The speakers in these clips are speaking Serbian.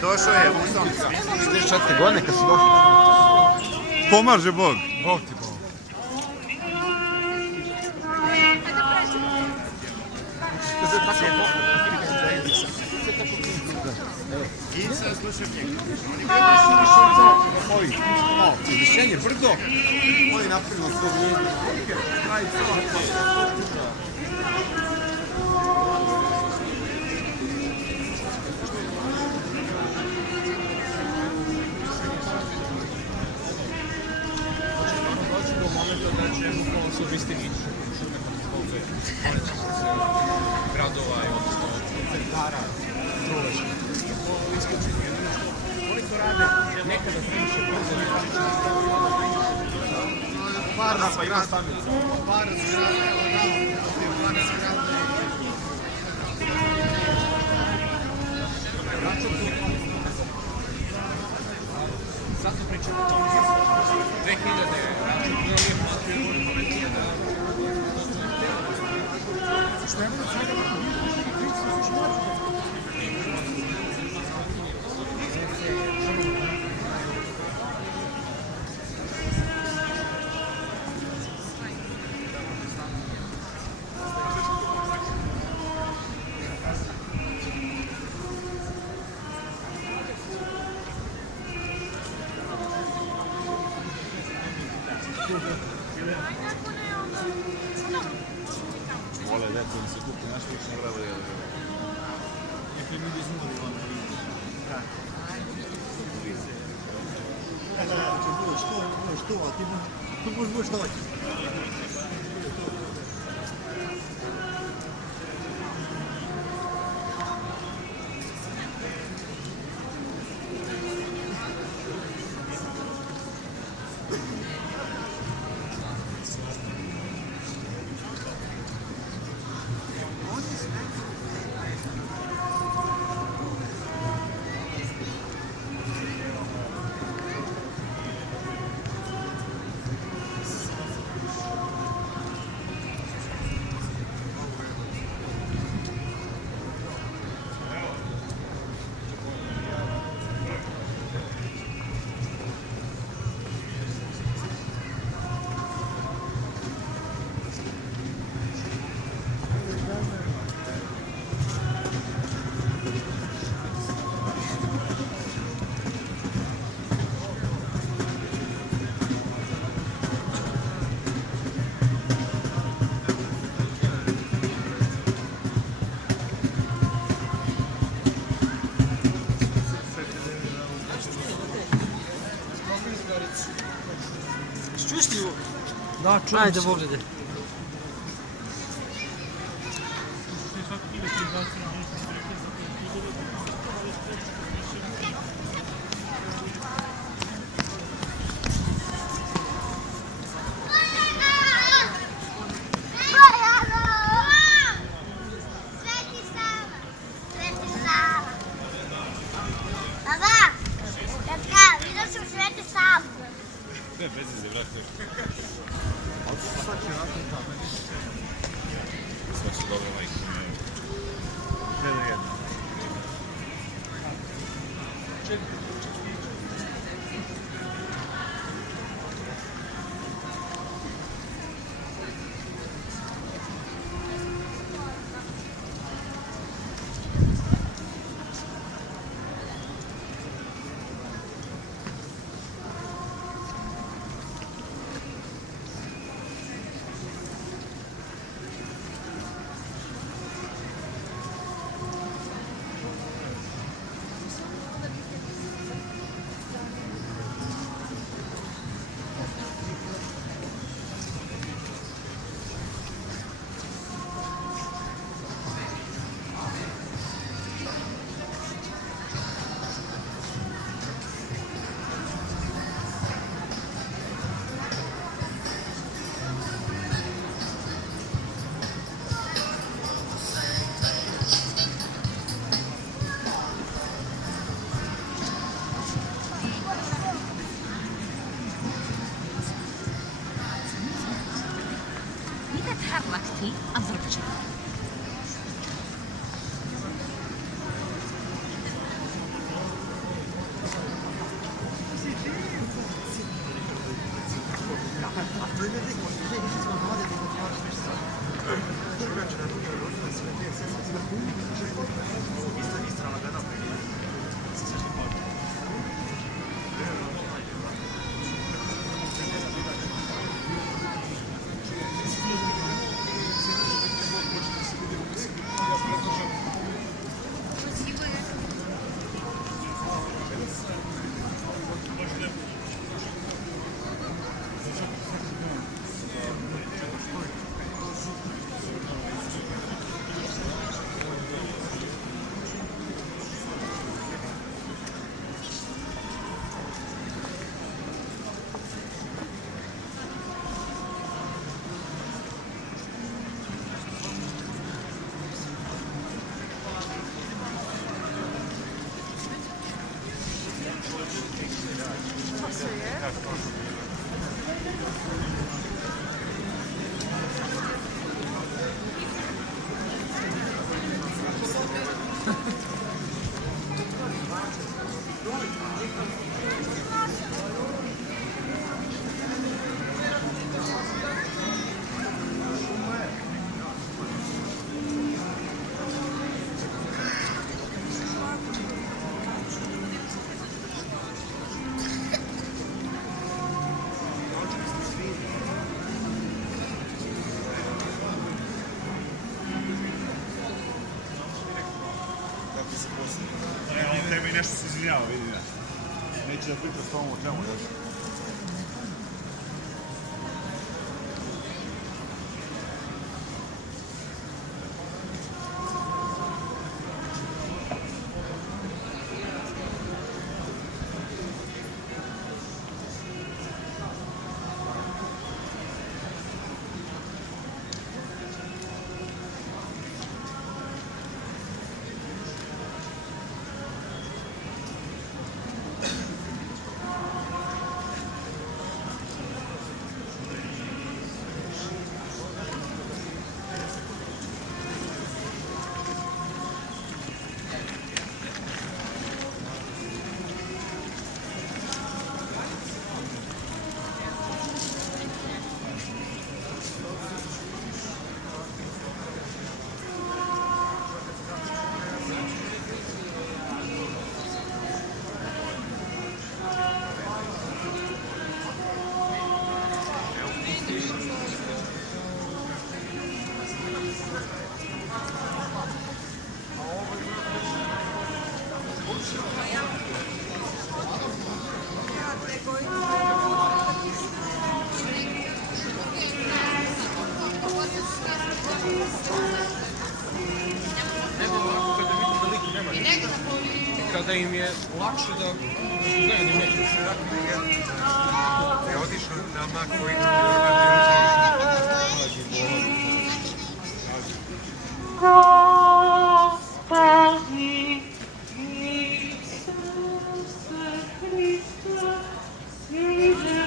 Došao je, uzom. 4 godine kad si došao. Pomaže Bog. Bog ti Bog. I sad slušam njega. Ovi, izvišenje, brdo. Oni napravimo svog ljudi. Gradova i odnosno centara trgovačkih. Ovo iskočenje. Oni to rade nekada previše brzo. Parna zgrada. Parna zgrada. Zato pričamo o tome. 2000 račun nije platio povećanje da... Što je Vole, djeco, mi se kupi naš lično vrelo je. Nekaj mi bi znali vam. Če budeš to, a ti budeš doći. Čuješ li ovo? Da, čujem. Ajde, pogledaj. Ne, bez izde, vrati. Sad će nakon tamo. Sve su dobro lajke. Sve do jedno. تتحرك فيه أضرب شيء Tebi nešto se izvinjava, vidi ja. Neće da pita s tomu o čemu još. Kada im je lakše da znaju da neće se Je otišao na mak koji Gospodi Isuse Hriste, sviđe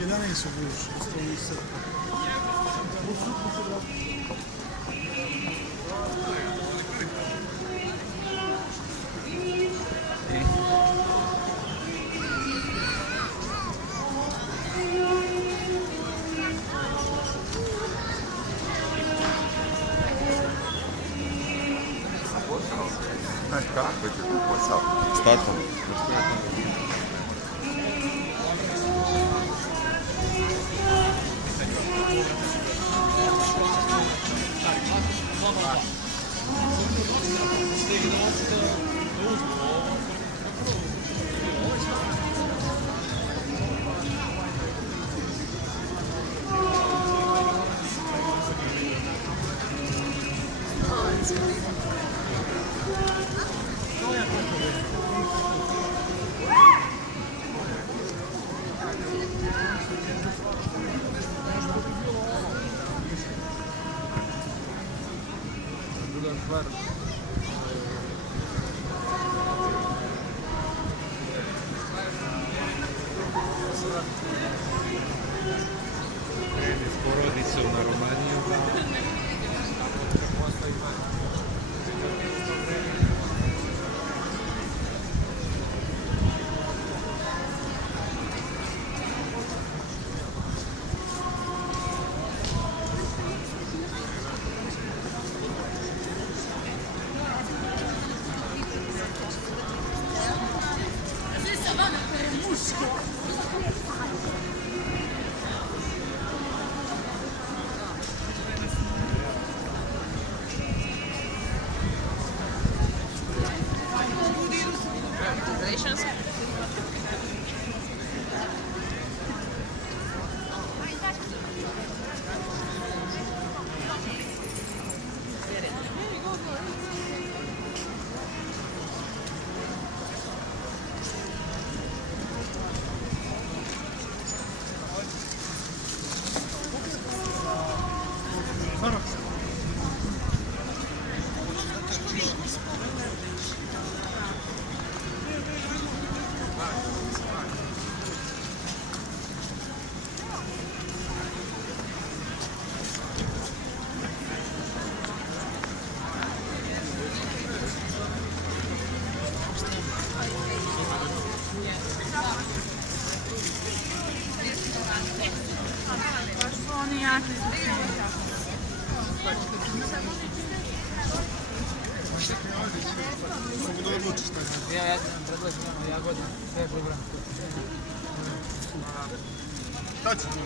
11 su budeš, ostalo se. Znaš kako će tu posao? S tatom. Krene s porodicom na Romaniju. Congratulations. Samo da odlučiš kaj. Ja predlažem jagodinu, sve je program. Šta ću tu?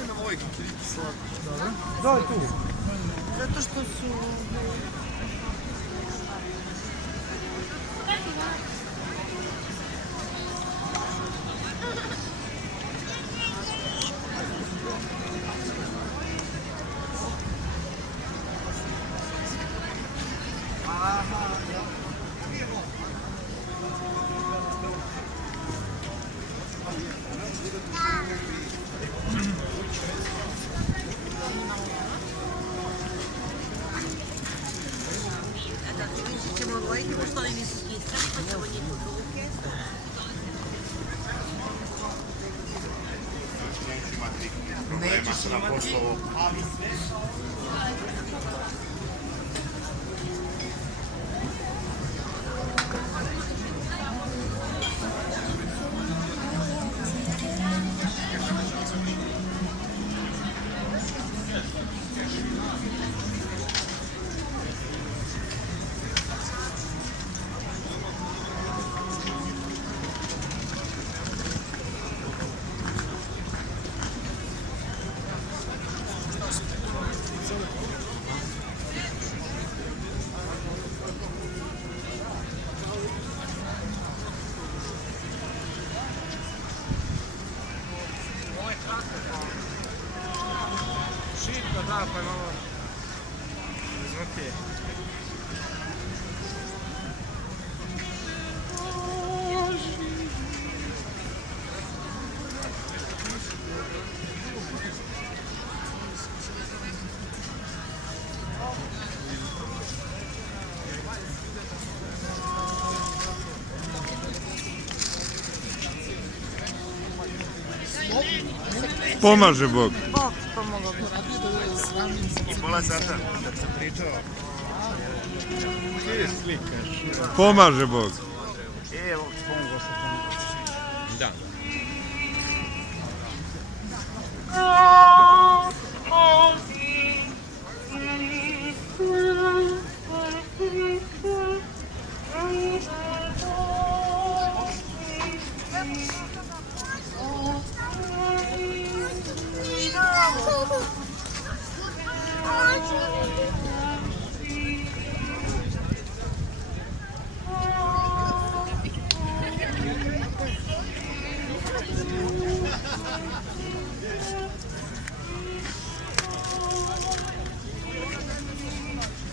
Nema ovih slatko. Daj tu. Zato što su... Ćemo odvojiti, pošto oni nisu istrani, pa ćemo njih u ruke. Nećeš imati problema na poslu. Šipka, da, pa je malo izvrtije. Pomaže Bog. Bog pomogao. I pola sata. Dok sam pričao. Ti slikaš. Pomaže Bog. Evo, pomogao sam. Da.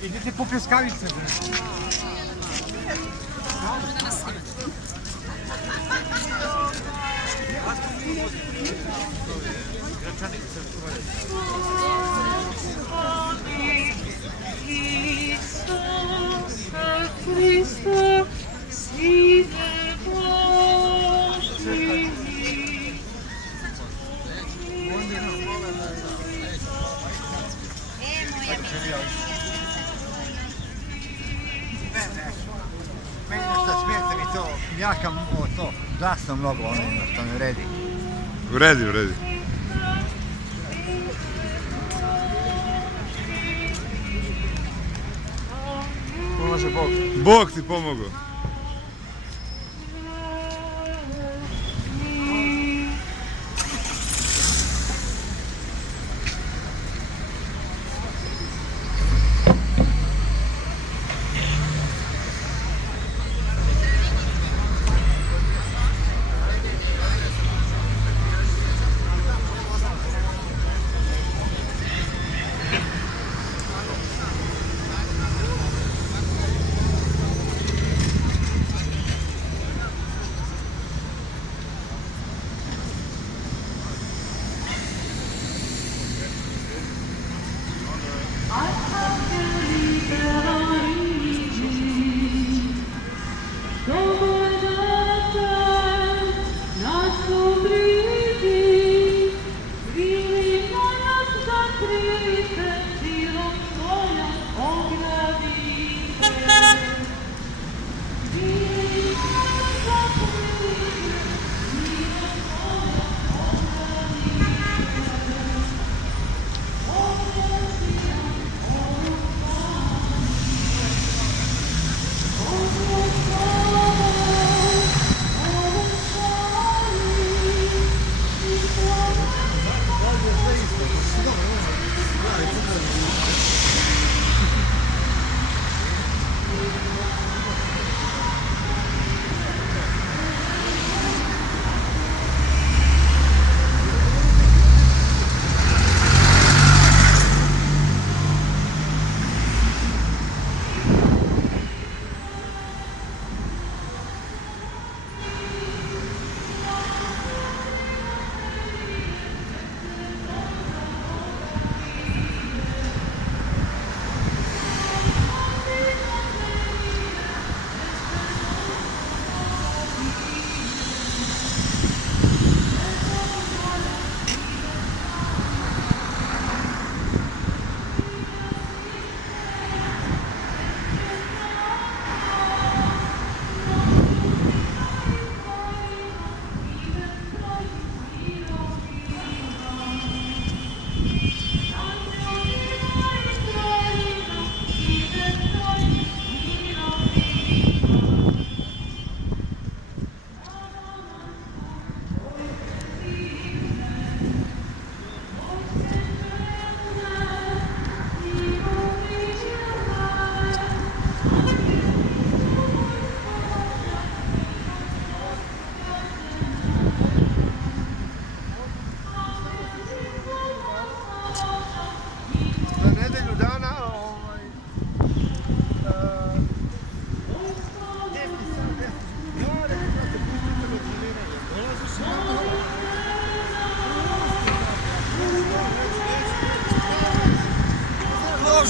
Idite po pljeskavice. Hristo, Sine Božji. Meni nešto smijete mi to, jakam to, glasno mnogo ono što ne vredi. Vredi, vredi. Pomaže Bog. Bog ti pomogao.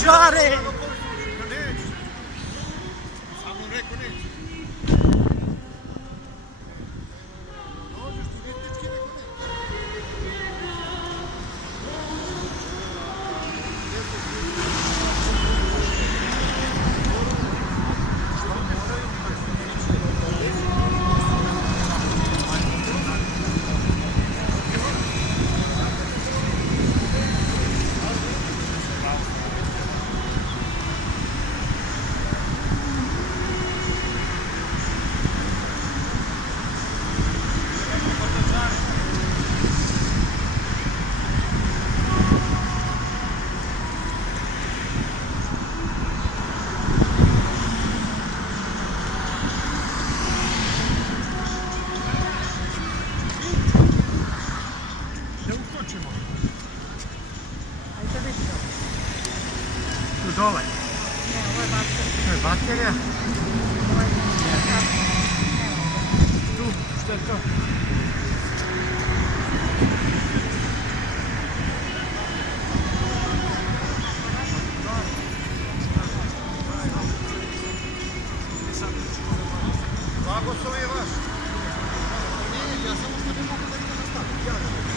Žare! dole. To je baterija. Tu, što je to? Blagoslov je vaš. Ja samo što ne mogu da idem na stan.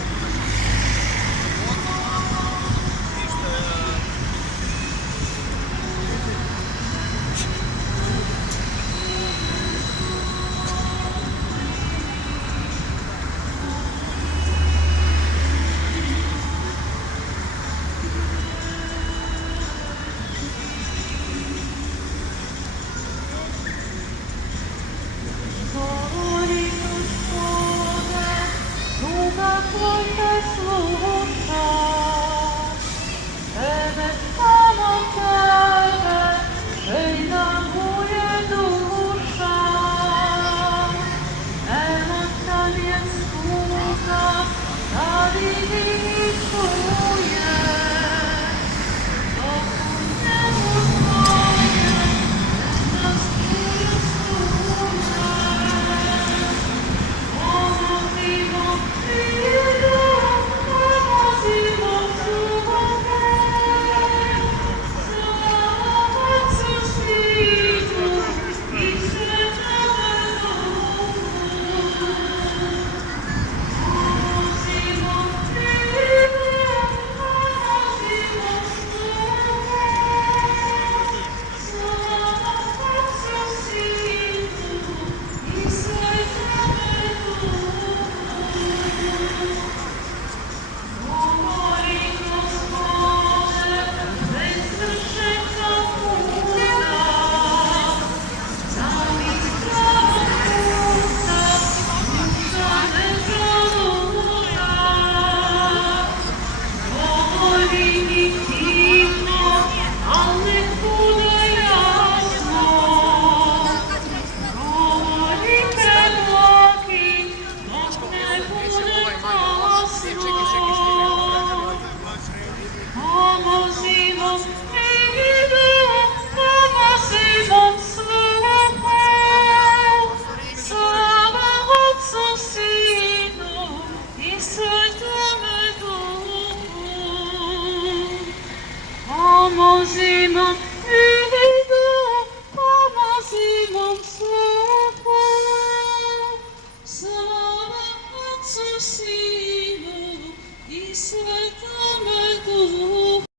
Mozimo